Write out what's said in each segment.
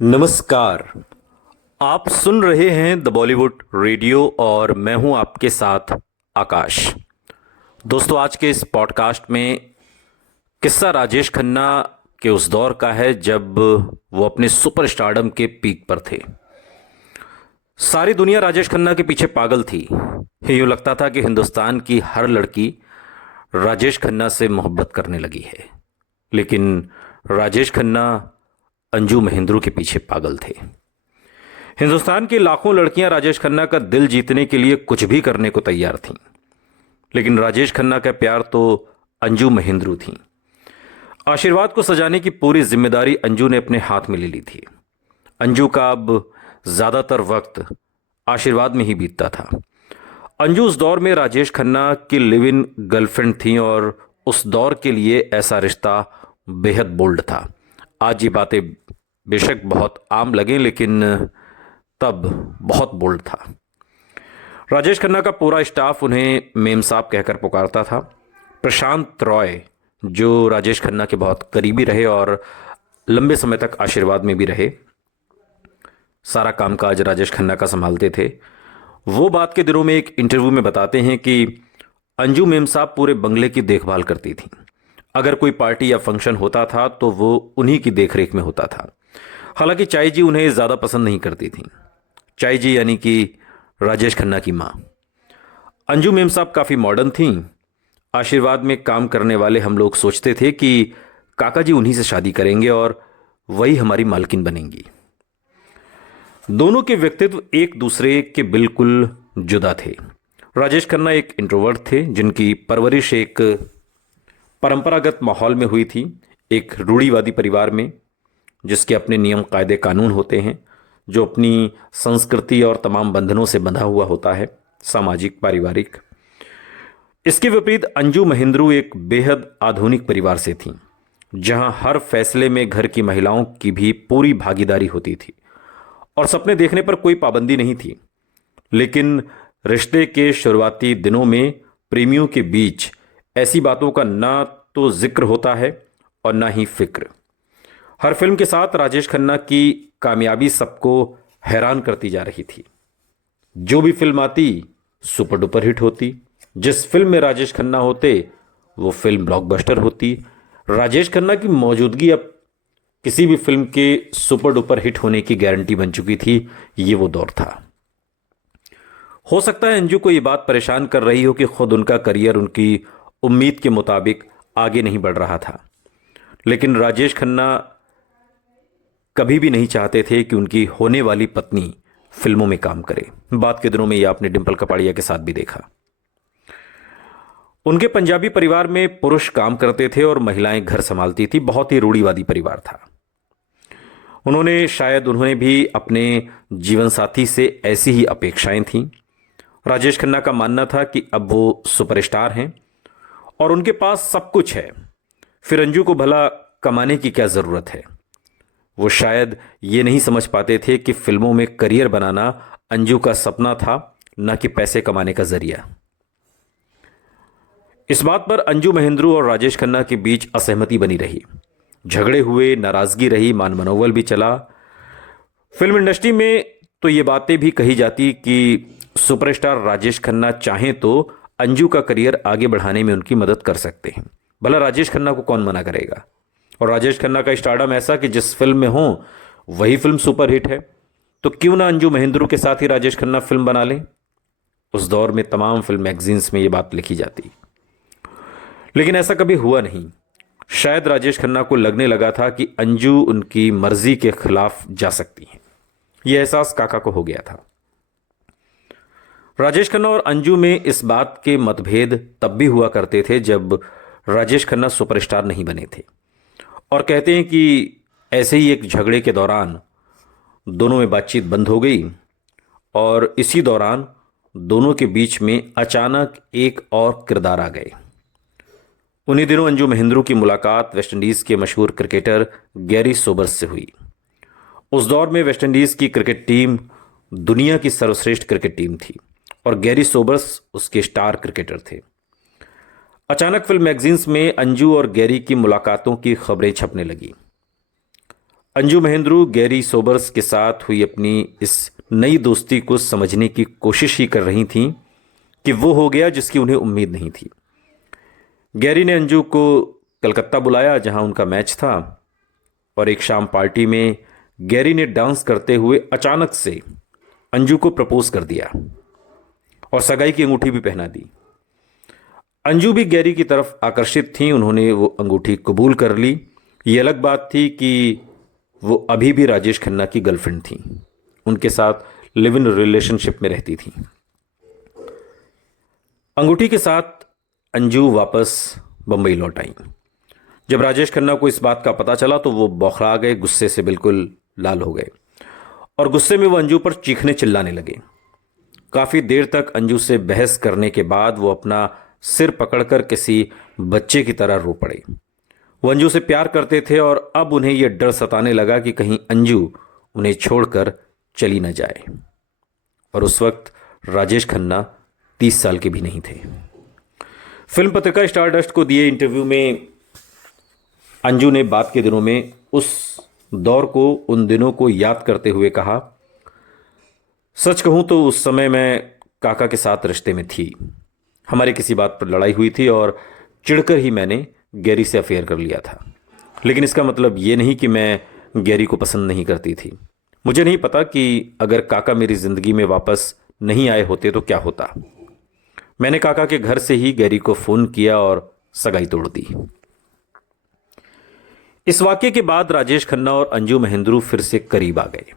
नमस्कार। आप सुन रहे हैं द बॉलीवुड रेडियो और मैं हूं आपके साथ आकाश। दोस्तों, आज के इस पॉडकास्ट में किस्सा राजेश खन्ना के उस दौर का है जब वो अपने सुपर स्टारडम के पीक पर थे। सारी दुनिया राजेश खन्ना के पीछे पागल थी। यूं लगता था कि हिंदुस्तान की हर लड़की राजेश खन्ना से मोहब्बत करने लगी है। लेकिन राजेश खन्ना अंजू महेंद्रू के पीछे पागल थे। हिंदुस्तान की लाखों लड़कियां राजेश खन्ना का दिल जीतने के लिए कुछ भी करने को तैयार थीं, लेकिन राजेश खन्ना का प्यार तो अंजू महेंद्रू थी। आशीर्वाद को सजाने की पूरी जिम्मेदारी अंजू ने अपने हाथ में ले ली थी। अंजू का अब ज्यादातर वक्त आशीर्वाद में ही बीतता था। अंजू उस दौर में राजेश खन्ना की लिव इन गर्लफ्रेंड थी और उस दौर के लिए ऐसा रिश्ता बेहद बोल्ड था। आज ये बातें बेशक बहुत आम लगें, लेकिन तब बहुत बोल्ड था। राजेश खन्ना का पूरा स्टाफ उन्हें मेम साहब कहकर पुकारता था। प्रशांत रॉय, जो राजेश खन्ना के बहुत करीबी रहे और लंबे समय तक आशीर्वाद में भी रहे, सारा कामकाज राजेश खन्ना का संभालते थे। वो बात के दिनों में एक इंटरव्यू में बताते हैं कि अंजू मेम साहब पूरे बंगले की देखभाल करती थी। अगर कोई पार्टी या फंक्शन होता था तो वो उन्हीं की देखरेख में होता था। हालांकि चाई जी उन्हें ज़्यादा पसंद नहीं करती थी। चाई जी यानी कि राजेश खन्ना की माँ। अंजू मेम साहब काफ़ी मॉडर्न थीं। आशीर्वाद में काम करने वाले हम लोग सोचते थे कि काका जी उन्हीं से शादी करेंगे और वही हमारी मालकिन बनेंगी। दोनों के व्यक्तित्व एक दूसरे के बिल्कुल जुदा थे। राजेश खन्ना एक इंट्रोवर्ट थे जिनकी परवरिश एक परंपरागत माहौल में हुई थी, एक रूढ़िवादी परिवार में जिसके अपने नियम कायदे कानून होते हैं, जो अपनी संस्कृति और तमाम बंधनों से बंधा हुआ होता है, सामाजिक पारिवारिक। इसके विपरीत अंजू महेंद्रू एक बेहद आधुनिक परिवार से थीं, जहां हर फैसले में घर की महिलाओं की भी पूरी भागीदारी होती थी और सपने देखने पर कोई पाबंदी नहीं थी। लेकिन रिश्ते के शुरुआती दिनों में प्रेमियों के बीच ऐसी बातों का ना तो जिक्र होता है और ना ही फिक्र। हर फिल्म के साथ राजेश खन्ना की कामयाबी सबको हैरान करती जा रही थी। जो भी फिल्म आती सुपर डुपर हिट होती। जिस फिल्म में राजेश खन्ना होते वो फिल्म ब्लॉकबस्टर होती। राजेश खन्ना की मौजूदगी अब किसी भी फिल्म के सुपर डुपर हिट होने की गारंटी बन चुकी थी। ये वो दौर था। हो सकता है अंजू को ये बात परेशान कर रही हो कि खुद उनका करियर उनकी उम्मीद के मुताबिक आगे नहीं बढ़ रहा था, लेकिन राजेश खन्ना कभी भी नहीं चाहते थे कि उनकी होने वाली पत्नी फिल्मों में काम करे। बात के दिनों में यह आपने डिंपल कपाड़िया के साथ भी देखा। उनके पंजाबी परिवार में पुरुष काम करते थे और महिलाएं घर संभालती थी। बहुत ही रूढ़िवादी परिवार था। उन्होंने भी अपने जीवन साथी से ऐसी ही अपेक्षाएं थीं। राजेश खन्ना का मानना था कि अब वो सुपरस्टार हैं और उनके पास सब कुछ है, फिर अंजू को भला कमाने की क्या जरूरत है। वो शायद ये नहीं समझ पाते थे कि फिल्मों में करियर बनाना अंजू का सपना था, न कि पैसे कमाने का जरिया। इस बात पर अंजू महेंद्रू और राजेश खन्ना के बीच असहमति बनी रही। झगड़े हुए, नाराजगी रही, मान मनोबल भी चला। फिल्म इंडस्ट्री में तो ये बातें भी कही जाती कि सुपरस्टार राजेश खन्ना चाहें तो अंजू का करियर आगे बढ़ाने में उनकी मदद कर सकते हैं। भला राजेश खन्ना को कौन मना करेगा। और राजेश खन्ना का स्टारडम ऐसा कि जिस फिल्म में हो वही फिल्म सुपरहिट है, तो क्यों ना अंजू महेंद्रू के साथ ही राजेश खन्ना फिल्म बना लें। उस दौर में तमाम फिल्म मैगजीन्स में ये बात लिखी जाती, लेकिन ऐसा कभी हुआ नहीं। शायद राजेश खन्ना को लगने लगा था कि अंजू उनकी मर्जी के खिलाफ जा सकती हैं। यह एहसास काका को हो गया था। राजेश खन्ना और अंजू में इस बात के मतभेद तब भी हुआ करते थे जब राजेश खन्ना सुपरस्टार नहीं बने थे। और कहते हैं कि ऐसे ही एक झगड़े के दौरान दोनों में बातचीत बंद हो गई और इसी दौरान दोनों के बीच में अचानक एक और किरदार आ गए। उन्हीं दिनों अंजू महेंद्रू की मुलाकात वेस्टइंडीज के मशहूर क्रिकेटर गैरी सोबर्स से हुई। उस दौर में वेस्टइंडीज की क्रिकेट टीम दुनिया की सर्वश्रेष्ठ क्रिकेट टीम थी और गैरी सोबर्स उसके स्टार क्रिकेटर थे। अचानक फिल्म मैगजीन्स में अंजू और गैरी की मुलाकातों की खबरें छपने लगी। अंजू महेंद्रू गैरी सोबर्स के साथ हुई अपनी इस नई दोस्ती को समझने की कोशिश ही कर रही थीं कि वो हो गया जिसकी उन्हें उम्मीद नहीं थी। गैरी ने अंजू को कलकत्ता बुलाया जहां उनका मैच था, और एक शाम पार्टी में गैरी ने डांस करते हुए अचानक से अंजू को प्रपोज कर दिया और सगाई की अंगूठी भी पहना दी। अंजू भी गैरी की तरफ आकर्षित थी। उन्होंने वो अंगूठी कबूल कर ली। ये अलग बात थी कि वो अभी भी राजेश खन्ना की गर्लफ्रेंड थी, उनके साथ लिव इन रिलेशनशिप में रहती थी। अंगूठी के साथ अंजू वापस बंबई लौट आई। जब राजेश खन्ना को इस बात का पता चला तो वो बौखला गए, गुस्से से बिल्कुल लाल हो गए और गुस्से में वो अंजू पर चीखने चिल्लाने लगे। काफी देर तक अंजू से बहस करने के बाद वो अपना सिर पकड़कर किसी बच्चे की तरह रो पड़े। वो अंजू से प्यार करते थे और अब उन्हें यह डर सताने लगा कि कहीं अंजू उन्हें छोड़कर चली न जाए। और उस वक्त राजेश खन्ना 30 साल के भी नहीं थे। फिल्म पत्रिका स्टारडस्ट को दिए इंटरव्यू में अंजू ने बाद के दिनों में उस दौर को, उन दिनों को याद करते हुए कहा, सच कहूं तो उस समय मैं काका के साथ रिश्ते में थी। हमारी किसी बात पर लड़ाई हुई थी और चिढ़कर ही मैंने गैरी से अफेयर कर लिया था। लेकिन इसका मतलब ये नहीं कि मैं गैरी को पसंद नहीं करती थी। मुझे नहीं पता कि अगर काका मेरी जिंदगी में वापस नहीं आए होते तो क्या होता। मैंने काका के घर से ही गैरी को फोन किया और सगाई तोड़ दी। इस वाक्य के बाद राजेश खन्ना और अंजू महेंद्रू फिर से करीब आ गए।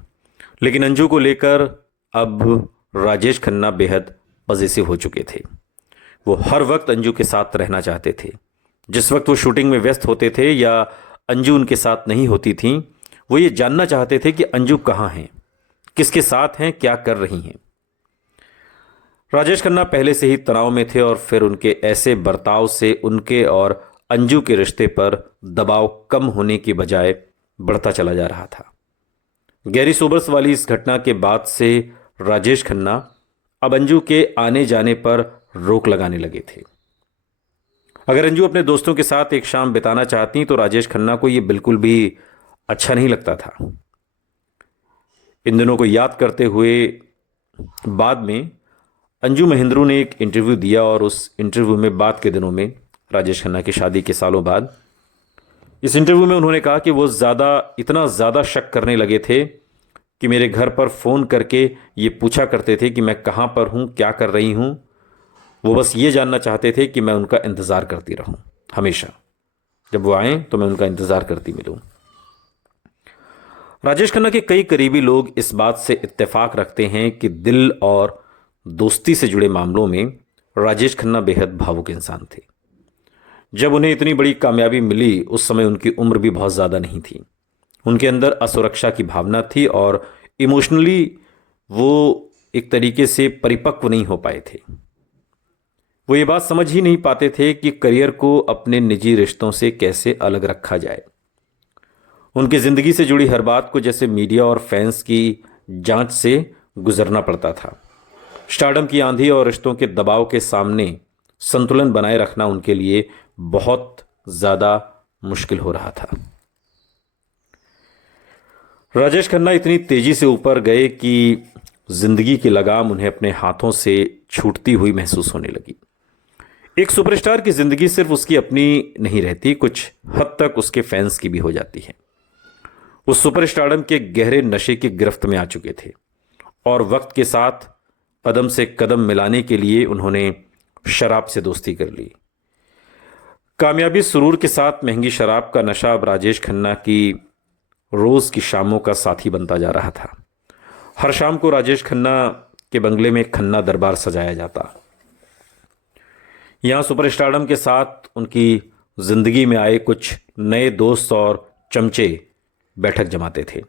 लेकिन अंजू को लेकर अब राजेश खन्ना बेहद पॉजिटिव हो चुके थे। वो हर वक्त अंजू के साथ रहना चाहते थे। जिस वक्त वो शूटिंग में व्यस्त होते थे या अंजू उनके साथ नहीं होती थी, वो ये जानना चाहते थे कि अंजू कहाँ हैं, किसके साथ हैं, क्या कर रही हैं। राजेश खन्ना पहले से ही तनाव में थे और फिर उनके ऐसे बर्ताव से उनके और अंजू के रिश्ते पर दबाव कम होने की बजाय बढ़ता चला जा रहा था। गैरी सोबर्स वाली इस घटना के बाद से राजेश खन्ना अब अंजू के आने जाने पर रोक लगाने लगे थे। अगर अंजू अपने दोस्तों के साथ एक शाम बिताना चाहती तो राजेश खन्ना को यह बिल्कुल भी अच्छा नहीं लगता था। इन दिनों को याद करते हुए बाद में अंजू महेंद्रू ने एक इंटरव्यू दिया और उस इंटरव्यू में बाद के दिनों में राजेश खन्ना की शादी के सालों बाद इस इंटरव्यू में उन्होंने कहा कि वो इतना ज़्यादा शक करने लगे थे कि मेरे घर पर फ़ोन करके ये पूछा करते थे कि मैं कहाँ पर हूँ, क्या कर रही हूँ। वो बस ये जानना चाहते थे कि मैं उनका इंतज़ार करती रहूँ। हमेशा जब वो आएँ तो मैं उनका इंतज़ार करती मिलूँ। राजेश खन्ना के कई करीबी लोग इस बात से इत्तेफाक रखते हैं कि दिल और दोस्ती से जुड़े मामलों में राजेश खन्ना बेहद भावुक इंसान थे। जब उन्हें इतनी बड़ी कामयाबी मिली उस समय उनकी उम्र भी बहुत ज़्यादा नहीं थी। उनके अंदर असुरक्षा की भावना थी और इमोशनली वो एक तरीके से परिपक्व नहीं हो पाए थे। वो ये बात समझ ही नहीं पाते थे कि करियर को अपने निजी रिश्तों से कैसे अलग रखा जाए। उनकी ज़िंदगी से जुड़ी हर बात को जैसे मीडिया और फैंस की जांच से गुजरना पड़ता था। स्टारडम की आंधी और रिश्तों के दबाव के सामने संतुलन बनाए रखना उनके लिए बहुत ज़्यादा मुश्किल हो रहा था। राजेश खन्ना इतनी तेजी से ऊपर गए कि जिंदगी की लगाम उन्हें अपने हाथों से छूटती हुई महसूस होने लगी। एक सुपरस्टार की जिंदगी सिर्फ उसकी अपनी नहीं रहती, कुछ हद तक उसके फैंस की भी हो जाती है। उस सुपरस्टारडम के गहरे नशे की गिरफ्त में आ चुके थे और वक्त के साथ कदम से कदम मिलाने के लिए उन्होंने शराब से दोस्ती कर ली। कामयाबी सुरूर के साथ महंगी शराब का नशा अब राजेश खन्ना की रोज की शामों का साथी बनता जा रहा था। हर शाम को राजेश खन्ना के बंगले में खन्ना दरबार सजाया जाता। यहां सुपरस्टारडम के साथ उनकी जिंदगी में आए कुछ नए दोस्त और चमचे बैठक जमाते थे।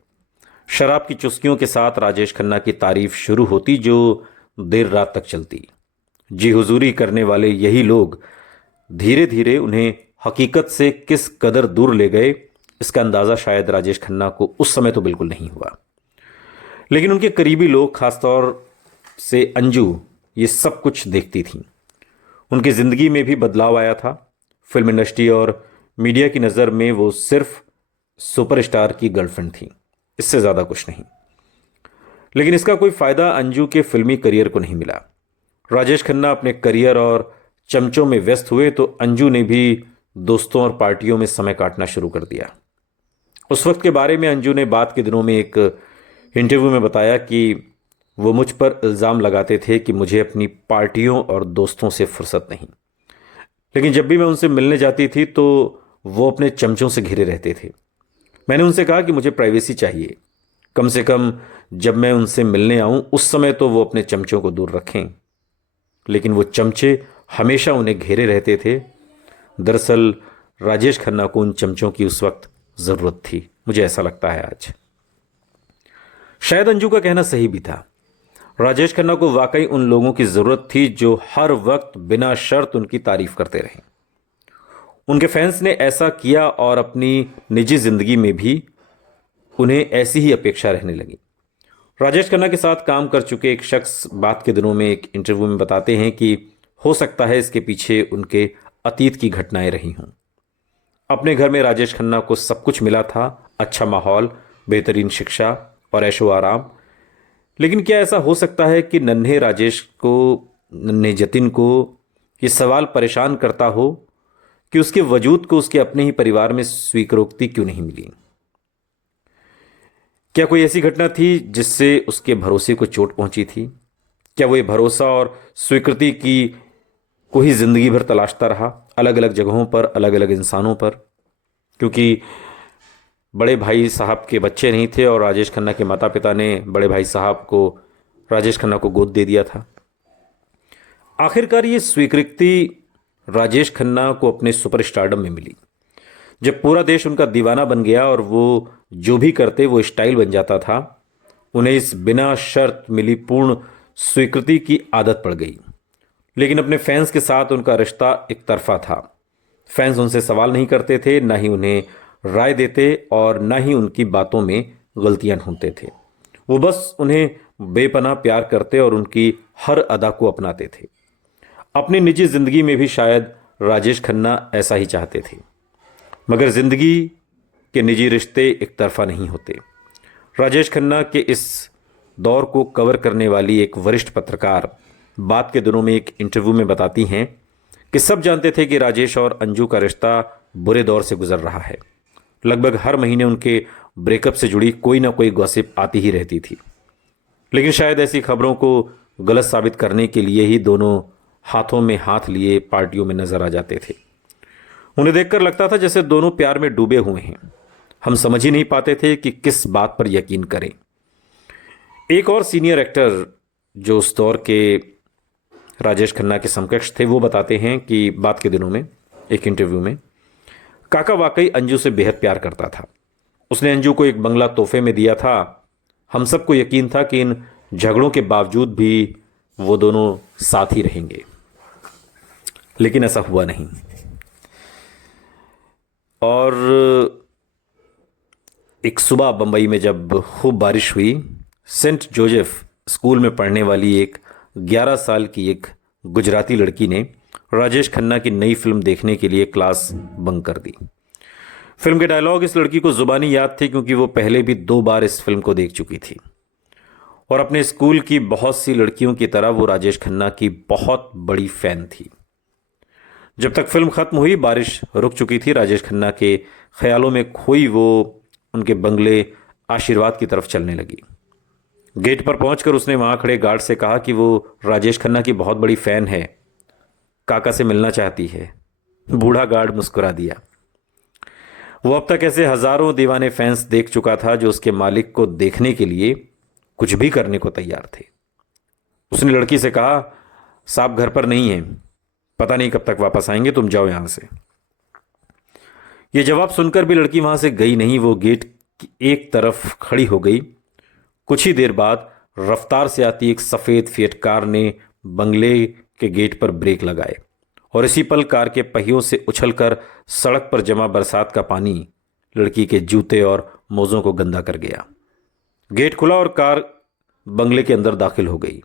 शराब की चुस्कियों के साथ राजेश खन्ना की तारीफ शुरू होती जो देर रात तक चलती। जी हुजूरी करने वाले यही लोग धीरे धीरे उन्हें हकीकत से किस कदर दूर ले गए, इसका अंदाज़ा शायद राजेश खन्ना को उस समय तो बिल्कुल नहीं हुआ। लेकिन उनके करीबी लोग, खासतौर से अंजू, ये सब कुछ देखती थीं। उनकी ज़िंदगी में भी बदलाव आया था। फिल्म इंडस्ट्री और मीडिया की नज़र में वो सिर्फ सुपरस्टार की गर्लफ्रेंड थी, इससे ज़्यादा कुछ नहीं। लेकिन इसका कोई फ़ायदा अंजू के फिल्मी करियर को नहीं मिला। राजेश खन्ना अपने करियर और चमचों में व्यस्त हुए तो अंजू ने भी दोस्तों और पार्टियों में समय काटना शुरू कर दिया। उस वक्त के बारे में अंजू ने बाद के दिनों में एक इंटरव्यू में बताया कि वो मुझ पर इल्ज़ाम लगाते थे कि मुझे अपनी पार्टियों और दोस्तों से फुर्सत नहीं, लेकिन जब भी मैं उनसे मिलने जाती थी तो वो अपने चमचों से घिरे रहते थे। मैंने उनसे कहा कि मुझे प्राइवेसी चाहिए, कम से कम जब मैं उनसे मिलने आऊं उस समय तो वो अपने चमचों को दूर रखें। लेकिन वो चमचे हमेशा उन्हें घेरे रहते थे। दरअसल राजेश खन्ना को उन चमचों की उस वक्त ज़रूरत थी, मुझे ऐसा लगता है आज। शायद अंजू का कहना सही भी था। राजेश खन्ना को वाकई उन लोगों की ज़रूरत थी जो हर वक्त बिना शर्त उनकी तारीफ करते रहे। उनके फैंस ने ऐसा किया और अपनी निजी ज़िंदगी में भी उन्हें ऐसी ही अपेक्षा रहने लगी। राजेश खन्ना के साथ काम कर चुके एक शख्स बाद के दिनों में एक इंटरव्यू में बताते हैं कि हो सकता है इसके पीछे उनके अतीत की घटनाएं रही हों। अपने घर में राजेश खन्ना को सब कुछ मिला था, अच्छा माहौल, बेहतरीन शिक्षा और ऐशो आराम। लेकिन क्या ऐसा हो सकता है कि नन्हे राजेश को, नन्हे जतिन को ये सवाल परेशान करता हो कि उसके वजूद को उसके अपने ही परिवार में स्वीकृति क्यों नहीं मिली? क्या कोई ऐसी घटना थी जिससे उसके भरोसे को चोट पहुंची थी? क्या वो ये भरोसा और स्वीकृति की को ही जिंदगी भर तलाशता रहा, अलग अलग जगहों पर, अलग अलग इंसानों पर? क्योंकि बड़े भाई साहब के बच्चे नहीं थे और राजेश खन्ना के माता पिता ने बड़े भाई साहब को, राजेश खन्ना को गोद दे दिया था। आखिरकार ये स्वीकृति राजेश खन्ना को अपने सुपरस्टारडम में मिली जब पूरा देश उनका दीवाना बन गया और वो जो भी करते वो स्टाइल बन जाता था। उन्हें इस बिना शर्त मिली पूर्ण स्वीकृति की आदत पड़ गई। लेकिन अपने फैंस के साथ उनका रिश्ता एक तरफा था। फैंस उनसे सवाल नहीं करते थे, ना ही उन्हें राय देते और ना ही उनकी बातों में गलतियां ढूंढते थे। वो बस उन्हें बेपनाह प्यार करते और उनकी हर अदा को अपनाते थे। अपनी निजी जिंदगी में भी शायद राजेश खन्ना ऐसा ही चाहते थे, मगर जिंदगी के निजी रिश्ते एक तरफा नहीं होते। राजेश खन्ना के इस दौर को कवर करने वाली एक वरिष्ठ पत्रकार बाद के दिनों में एक इंटरव्यू में बताती हैं कि सब जानते थे कि राजेश और अंजू का रिश्ता बुरे दौर से गुजर रहा है। लगभग हर महीने उनके ब्रेकअप से जुड़ी कोई ना कोई गॉसिप आती ही रहती थी। लेकिन शायद ऐसी खबरों को गलत साबित करने के लिए ही दोनों हाथों में हाथ लिए पार्टियों में नजर आ जाते थे। उन्हें देखकर लगता था जैसे दोनों प्यार में डूबे हुए हैं। हम समझ ही नहीं पाते थे कि किस बात पर यकीन करें। एक और सीनियर एक्टर जो उस दौर के राजेश खन्ना के समकक्ष थे वो बताते हैं कि बाद के दिनों में एक इंटरव्यू में, काका वाकई अंजू से बेहद प्यार करता था। उसने अंजू को एक बंगला तोहफे में दिया था। हम सबको यकीन था कि इन झगड़ों के बावजूद भी वो दोनों साथ ही रहेंगे, लेकिन ऐसा हुआ नहीं। और एक सुबह बंबई में जब खूब बारिश हुई, सेंट जोसेफ स्कूल में पढ़ने वाली एक 11 साल की एक गुजराती लड़की ने राजेश खन्ना की नई फिल्म देखने के लिए क्लास बंक कर दी। फिल्म के डायलॉग इस लड़की को जुबानी याद थे क्योंकि वो पहले भी 2 बार इस फिल्म को देख चुकी थी और अपने स्कूल की बहुत सी लड़कियों की तरह वो राजेश खन्ना की बहुत बड़ी फैन थी। जब तक फिल्म खत्म हुई, बारिश रुक चुकी थी। राजेश खन्ना के ख्यालों में खोई वो उनके बंगले आशीर्वाद की तरफ चलने लगी। गेट पर पहुंचकर उसने वहां खड़े गार्ड से कहा कि वो राजेश खन्ना की बहुत बड़ी फैन है, काका से मिलना चाहती है। बूढ़ा गार्ड मुस्कुरा दिया। वो अब तक ऐसे हजारों दीवाने फैंस देख चुका था जो उसके मालिक को देखने के लिए कुछ भी करने को तैयार थे। उसने लड़की से कहा, साहब घर पर नहीं है, पता नहीं कब तक वापस आएंगे, तुम जाओ यहां से। यह जवाब सुनकर भी लड़की वहां से गई नहीं। वो गेट की एक तरफ खड़ी हो गई। कुछ ही देर बाद रफ्तार से आती एक सफेद फिएट कार ने बंगले के गेट पर ब्रेक लगाए और इसी पल कार के पहियों से उछलकर सड़क पर जमा बरसात का पानी लड़की के जूते और मोज़ों को गंदा कर गया। गेट खुला और कार बंगले के अंदर दाखिल हो गई।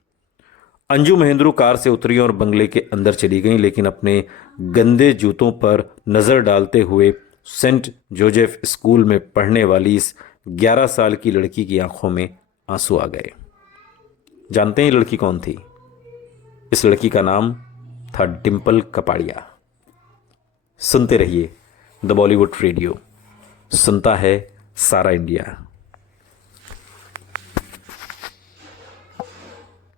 अंजू महेंद्रू कार से उतरी और बंगले के अंदर चली गई, लेकिन अपने गंदे जूतों पर नजर डालते हुए सेंट जोसेफ स्कूल में पढ़ने वाली इस 11 साल की लड़की की आंखों में आंसू आ गए। जानते हैं ये लड़की कौन थी? इस लड़की का नाम था डिंपल कपाड़िया। सुनते रहिए द बॉलीवुड रेडियो, सुनता है सारा इंडिया।